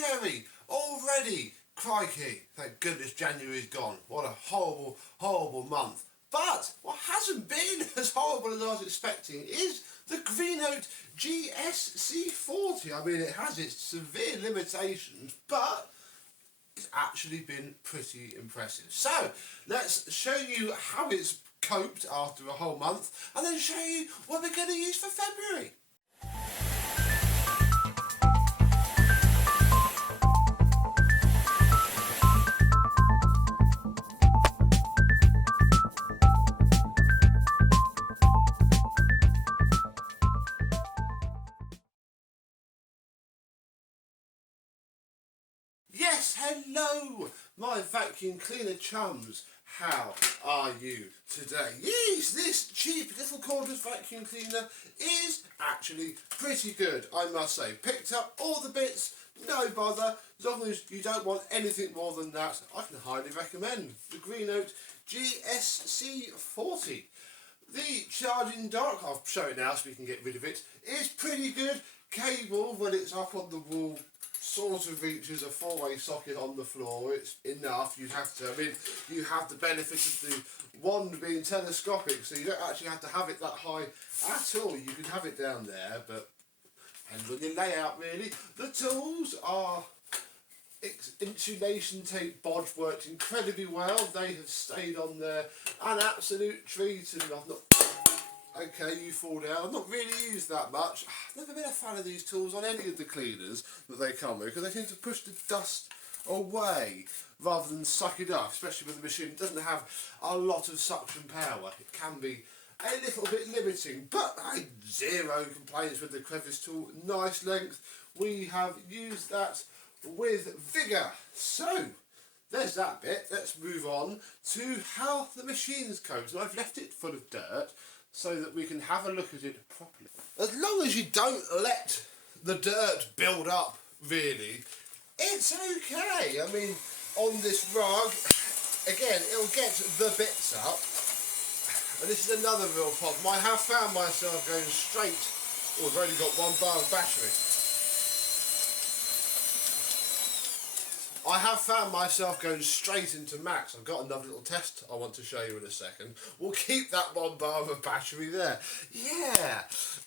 February already. Crikey, thank goodness January's gone. What a horrible, horrible month. But what hasn't been as horrible as I was expecting is the Greenote GSC40. I mean, it has its severe limitations, but it's actually been pretty impressive. So, let's show you how it's coped after a whole month, and then show you what we're going to use for February. Yes, hello, my vacuum cleaner chums. How are you today? Yes, this cheap little cordless vacuum cleaner is actually pretty good, I must say. Picked up all the bits, no bother. As long as you don't want anything more than that, I can highly recommend the Greenote GSC40. The charging dock, I'll show it now so we can get rid of it, is pretty good. Cable, when it's up on the wall, sort of reaches a 4-way socket on the floor. It's enough. You have to, I mean, you have the benefit of the wand being telescopic, so you don't actually have to have it that high at all. You can have it down there, but depends on your layout really. The tools are insulation tape bodge worked incredibly well. They have stayed on there, an absolute treat, and I've not. Okay, you fall down. I've not really used that much. I've never been a fan of these tools on any of the cleaners that they come with, because they seem to push the dust away rather than suck it up, especially with the machine. It doesn't have a lot of suction power. It can be a little bit limiting, but I zero complaints with the crevice tool. Nice length. We have used that with vigour. So, there's that bit. Let's move on to how the machine's coped. And I've left it full of dirt so that we can have a look at it properly. As long as you don't let the dirt build up, really, it's okay. I mean, on this rug, again, it'll get the bits up. And this is another real problem. I have found myself going straight, oh, I've only got 1 bar of battery. I have found myself going straight into max. I've got another little test I want to show you in a second. We'll keep that 1 bar of battery there. Yeah,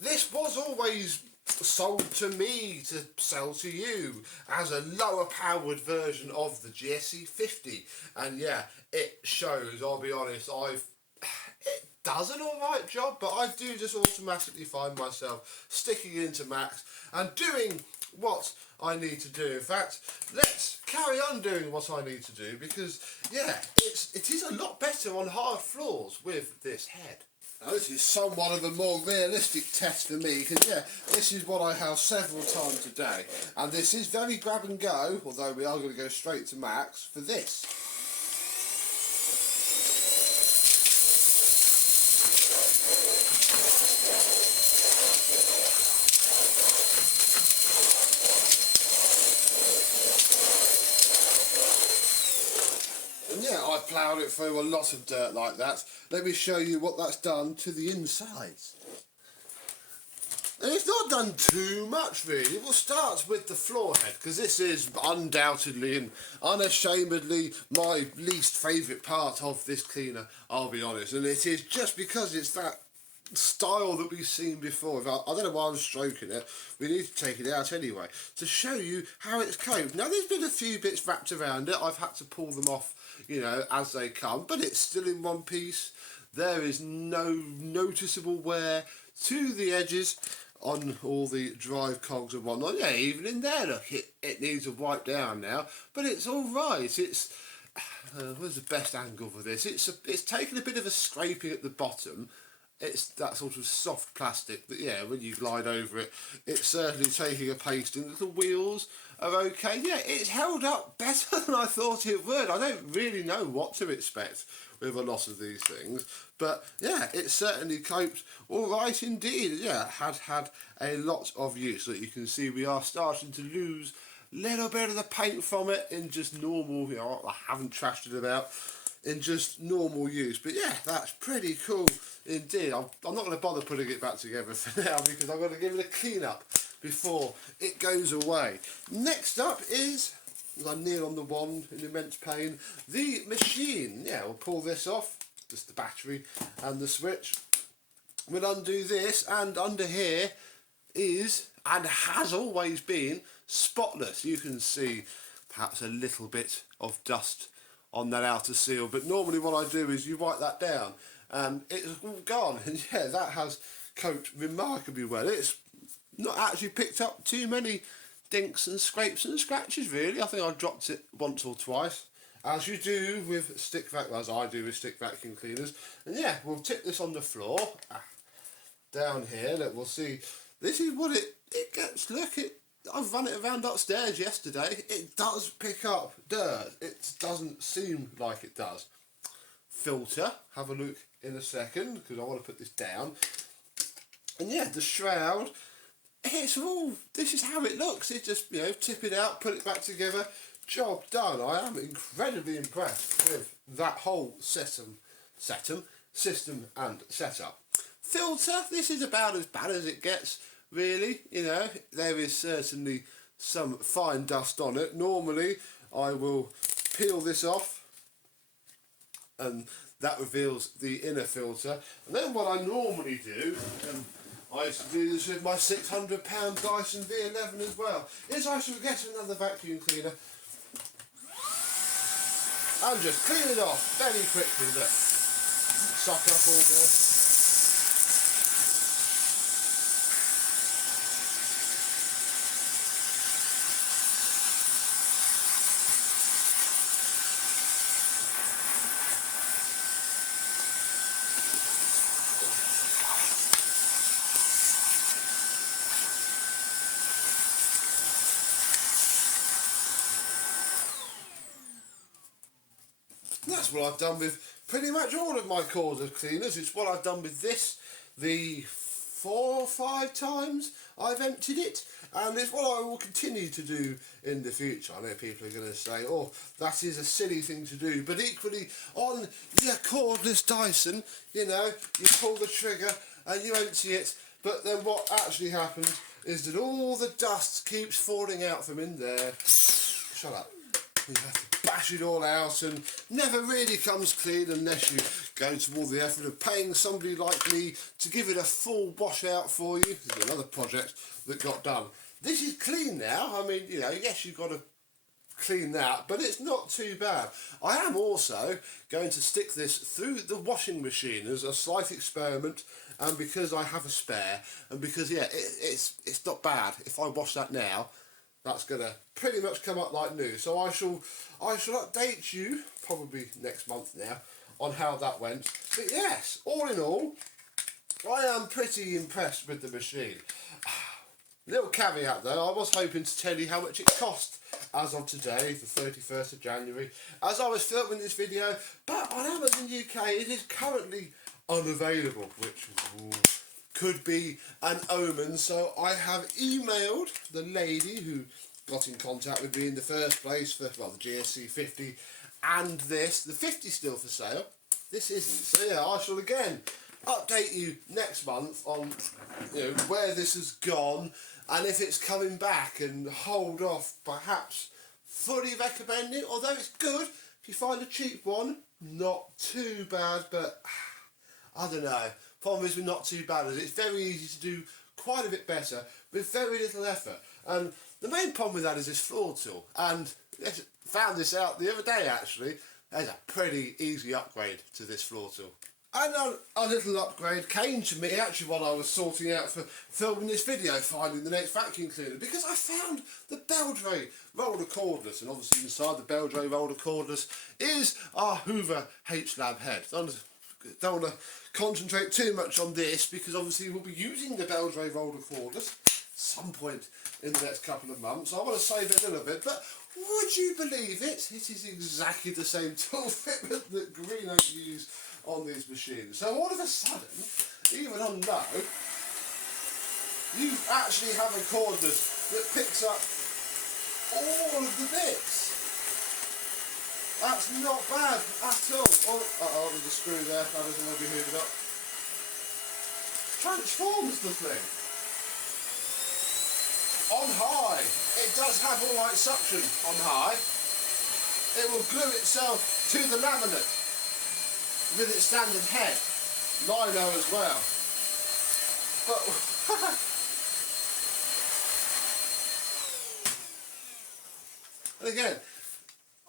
this was always sold to me to sell to you as a lower powered version of the GSC40. And yeah, it shows, I'll be honest, it does an alright job, but I do just automatically find myself sticking into max and doing what I need to do. In fact, let's carry on doing what I need to do, because yeah, it is a lot better on hard floors with this head. Now this is somewhat of a more realistic test for me, because yeah, this is what I have several times a day, and this is very grab and go, although we are going to go straight to max for this. I ploughed it through a lot of dirt like that. Let me show you what that's done to the insides. And it's not done too much really. We'll start with the floor head, because this is undoubtedly and unashamedly my least favourite part of this cleaner, I'll be honest. And it is just because it's that style that we've seen before. I don't know why I'm stroking it. We need to take it out anyway to show you how it's coped. Now there's been a few bits wrapped around it. I've had to pull them off, you know, as they come, but it's still in one piece. There is no noticeable wear to the edges on all the drive cogs and whatnot. Yeah, even in there, look, it needs a wipe down now, but it's all right. It's where's the best angle for this? It's taken a bit of a scraping at the bottom. It's that sort of soft plastic that, yeah, when you glide over it, it's certainly taking a pasting. The wheels are okay. Yeah, it's held up better than I thought it would. I don't really know what to expect with a lot of these things, but yeah, it certainly coped all right indeed. Yeah, had a lot of use. So you can see we are starting to lose a little bit of the paint from it in just normal, you know, I haven't trashed it about, in just normal use. But yeah, that's pretty cool indeed. I'm not going to bother putting it back together for now, because I'm going to give it a clean up before it goes away. Next up is, as I kneel on the wand in immense pain, the machine. Yeah, we'll pull this off, just the battery and the switch. We'll undo this, and under here is, and has always been, spotless. You can see perhaps a little bit of dust on that outer seal, but normally what I do is you wipe that down and it's all gone. And yeah, that has coped remarkably well. It's not actually picked up too many dinks and scrapes and scratches, really. I think I dropped it once or twice, as you do with stick vacuum, as I do with stick vacuum cleaners. And yeah, we'll tip this on the floor. Down here, look, we'll see. This is what it gets. Look, I've run it around upstairs yesterday. It does pick up dirt. It doesn't seem like it does. Filter, have a look in a second, because I want to put this down. And yeah, the shroud, it's all, this is how it looks. It just, you know, tip it out, put it back together, job done. I am incredibly impressed with that whole system and setup. Filter, this is about as bad as it gets, really. You know, there is certainly some fine dust on it. Normally I will peel this off and that reveals the inner filter. And then what I normally do, and I used to do this with my £600 Dyson V11 as well, is I shall get another vacuum cleaner and just clean it off very quickly. Look, suck up all this. That's what I've done with pretty much all of my cordless cleaners. It's what I've done with this the 4 or 5 times I've emptied it, and it's what I will continue to do in the future. I know people are going to say, oh, that is a silly thing to do, but equally on your cordless Dyson, you know, you pull the trigger and you empty it, but then what actually happens is that all the dust keeps falling out from in there. Shut up. You have to bash it all out, and never really comes clean unless you go to all the effort of paying somebody like me to give it a full wash out for you. This is another project that got done. This is clean now. I mean, you know, yes, you've got to clean that, but it's not too bad. I am also going to stick this through the washing machine as a slight experiment, and because I have a spare, and because, yeah, it's not bad. If I wash that now, that's going to pretty much come up like new. So I shall update you, probably next month now, on how that went. But yes, all in all, I am pretty impressed with the machine. Little caveat though, I was hoping to tell you how much it cost as of today, the 31st of January, as I was filming this video, but on Amazon UK it is currently unavailable, which could be an omen. So I have emailed the lady who got in contact with me in the first place for, well, the GSC40 and this. The 50's still for sale, this isn't. So yeah, I shall again update you next month on, you know, where this has gone and if it's coming back, and hold off perhaps fully recommending, although it's good if you find a cheap one. Not too bad, but I don't know. Problem is with not too bad is it's very easy to do quite a bit better with very little effort. And the main problem with that is this floor tool. And I found this out the other day actually. There's a pretty easy upgrade to this floor tool. And a little upgrade came to me actually while I was sorting out for filming this video, finding the next vacuum cleaner, because I found the Beldray roller cordless, and obviously inside the Beldray roller cordless is our Hoover H-Lab head. Don't want to concentrate too much on this because obviously we'll be using the Beldray roller cordless at some point in the next couple of months. I want to save it a little bit, but would you believe it? It is exactly the same tool fitment that Greenote use on these machines. So all of a sudden, even on low, you actually have a cordless that picks up all of the bits. That's not bad at all. Oh, uh-oh, there's a screw there. That doesn't want to be hoovered up. Transforms the thing. on high. It does have alright suction on high. It will glue itself to the laminate with its standard head. Lino as well. But and again,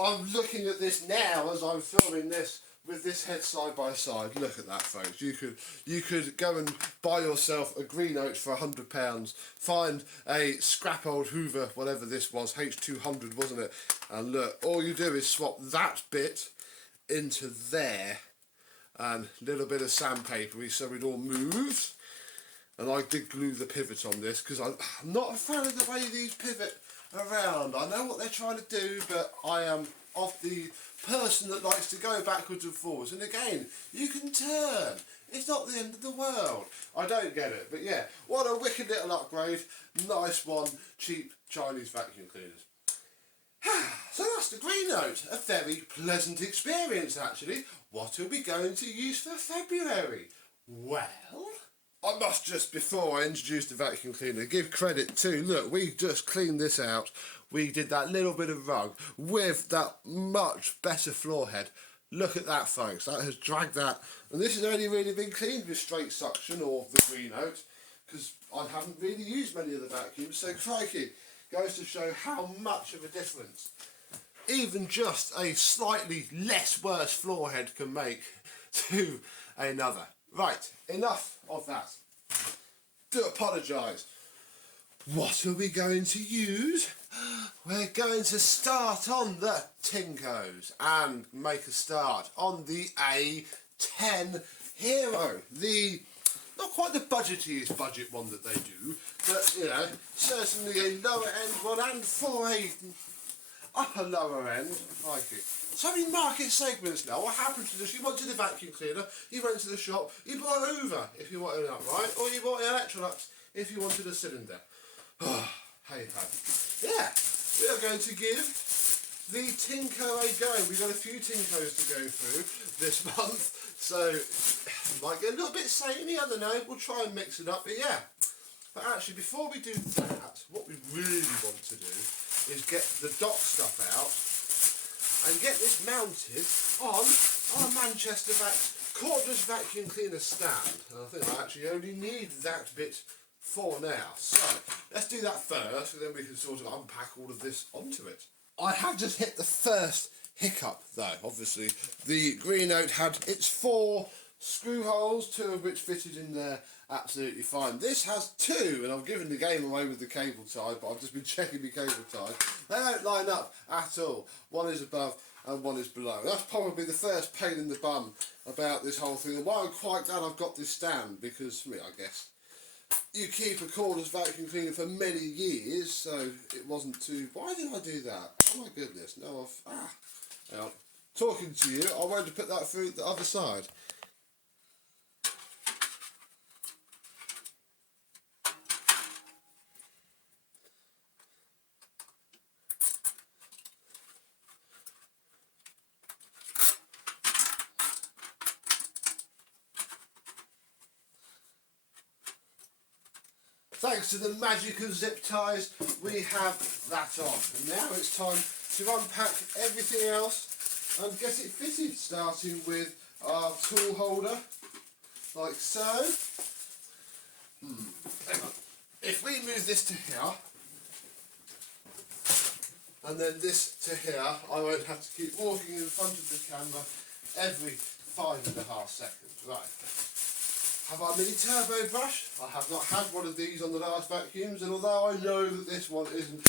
I'm looking at this now as I'm filming this with this head side by side. Look at that, folks. You could go and buy yourself a Greenote for £100, find a scrap old Hoover, whatever this was, H200 wasn't it, and look, all you do is swap that bit into there and a little bit of sandpaper so it all moves. And I did glue the pivot on this because I'm not a fan of the way these pivot around. I know what they're trying to do, but I am of the person that likes to go backwards and forwards. And again, you can turn. It's not the end of the world. I don't get it, but yeah, what a wicked little upgrade. Nice one, cheap Chinese vacuum cleaners. So that's the Greenote. A very pleasant experience, actually. What are we going to use for February? Well, I must just, before I introduce the vacuum cleaner, give credit to, look, we just cleaned this out. We did that little bit of rug with that much better floor head. Look at that, folks. That has dragged that. And this has only really been cleaned with straight suction or the Greenote, because I haven't really used many of the vacuums. So, crikey, goes to show how much of a difference even just a slightly less worse floor head can make to another. Right, enough of that. Do apologise. What are we going to use? We're going to start on the Tinkos and make a start on the A10 Hero. The not quite the budgetiest budget one that they do, but you know, certainly a lower end one, and for a upper lower end, like it. So many market segments now. What happened to this? You wanted a vacuum cleaner, you went to the shop, you bought an Hoover if you wanted an upright, or you bought an Electrolux if you wanted a cylinder. Hey ho. Yeah, we are going to give the Tinko a go. We've got a few Tinkos to go through this month, so might get a little bit samey, I don't know, we'll try and mix it up, but yeah. But actually, before we do that, what we really want to do is get the dock stuff out and get this mounted on our Manchester cordless vacuum cleaner stand. And I think I actually only need that bit for now. So let's do that first, and then we can sort of unpack all of this onto it. I have just hit the first hiccup though. Obviously, the Greenote had its 4 screw holes, 2 of which fitted in there absolutely fine. This has 2, and I've given the game away with the cable tie, but I've just been checking the cable ties. They don't line up at all. One is above and one is below. That's probably the first pain in the bum about this whole thing, and why I'm quite glad I've got this stand, because, I guess, you keep a cordless vacuum cleaner for many years, so it wasn't too... Why did I do that? Oh my goodness, no, now, talking to you, I wanted to put that through the other side. Thanks to the magic of zip ties, we have that on. And now it's time to unpack everything else and get it fitted, starting with our tool holder, like so. Hang on. If we move this to here, and then this to here, I won't have to keep walking in front of the camera every 5.5 seconds. Right. Have our mini turbo brush. I have not had one of these on the last vacuums, and although I know that this one isn't,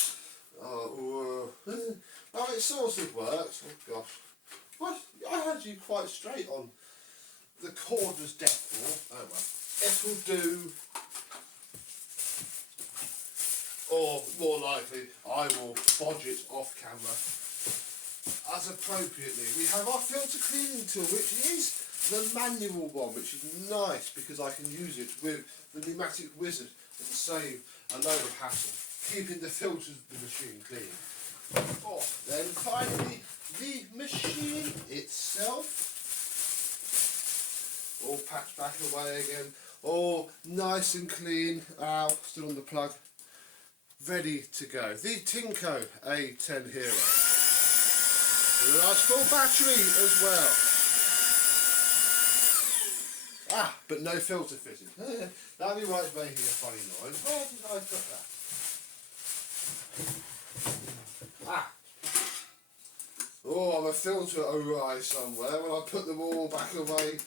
well, it sort of works. Oh gosh, what? I had you quite straight on the cordless depth ball. Oh well, it'll do. Or more likely, I will bodge it off camera as appropriately. We have our filter cleaning tool, which is the manual one, which is nice because I can use it with the pneumatic wizard and save a load of hassle, keeping the filters of the machine clean. Oh, then finally, the machine itself, all patched back away again, all nice and clean. Ow, still on the plug. ready to go. The Tinko A10 Hero. With a nice full battery as well. Ah, but no filter fitted. That'd be why it's making a funny noise. Where did I put that? Ah. Oh, I'm a filter awry somewhere when I put them all back away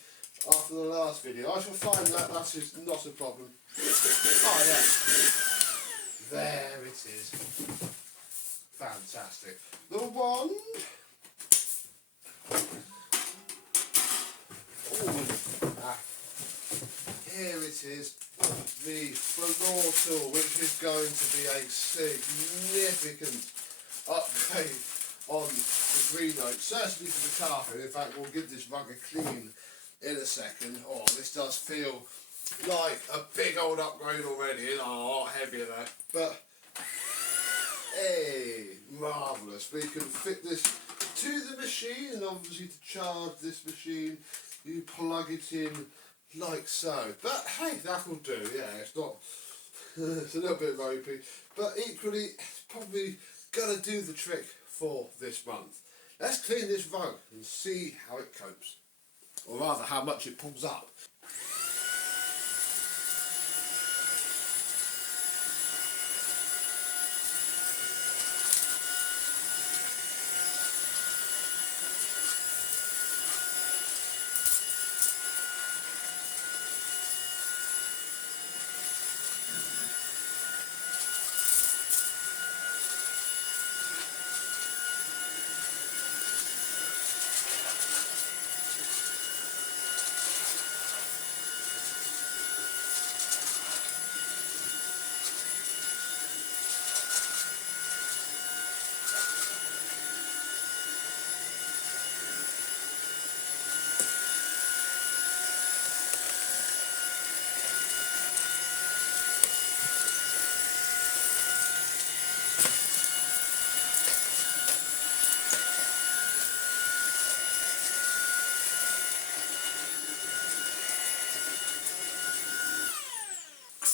after the last video. I shall find that. That is not a problem. Oh yeah. There it is. Fantastic. The wand. Here it is, the floor tool, which is going to be a significant upgrade on the Greenote, certainly for the carpet. In fact, we'll give this rug a clean in a second. Oh, this does feel like a big old upgrade already. It's a lot heavier though, but hey, marvellous. We can fit this to the machine, and obviously to charge this machine, you plug it in like so. But hey, that will do. Yeah, it's not. It's a little bit ropey, but equally, it's probably gonna do the trick for this month. Let's clean this rug and see how it copes, or rather, how much it pulls up.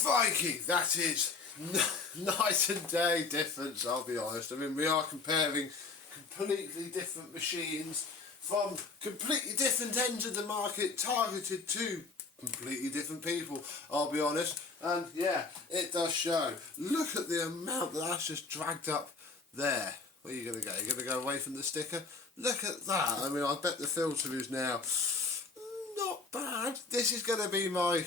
Crikey, that is night and day difference, I'll be honest. I mean, we are comparing completely different machines from completely different ends of the market, targeted to completely different people, I'll be honest. And yeah, it does show. Look at the amount that's just dragged up there. Where are you going to go? You're going to go away from the sticker? Look at that. I mean, I bet the filter is now not bad. This is going to be my...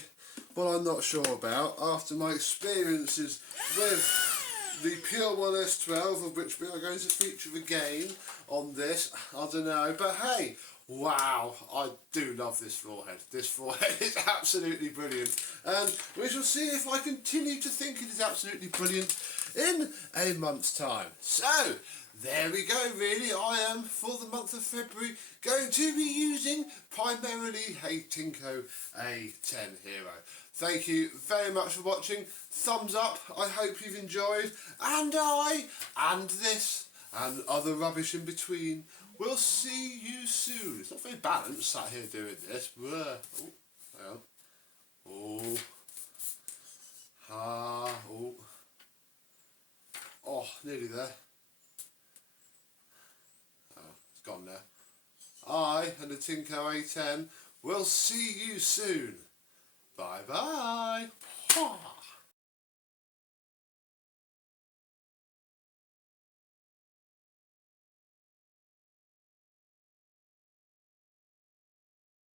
Well, I'm not sure about, after my experiences with the Pure 1S12, of which we are going to feature again on this, I don't know, but hey, wow, I do love this floor head. This floor head is absolutely brilliant, and we shall see if I continue to think it is absolutely brilliant in a month's time. So, there we go really. I am, for the month of February, going to be using primarily a Tinko A10 Hero. Thank you very much for watching. Thumbs up, I hope you've enjoyed. And I, and this, and other rubbish in between, will see you soon. It's not very balanced sat here doing this. Oh, hang on. Oh. Ah, oh. Oh, nearly there. It's gone now. I and the Tinko A10 will see you soon. Bye bye.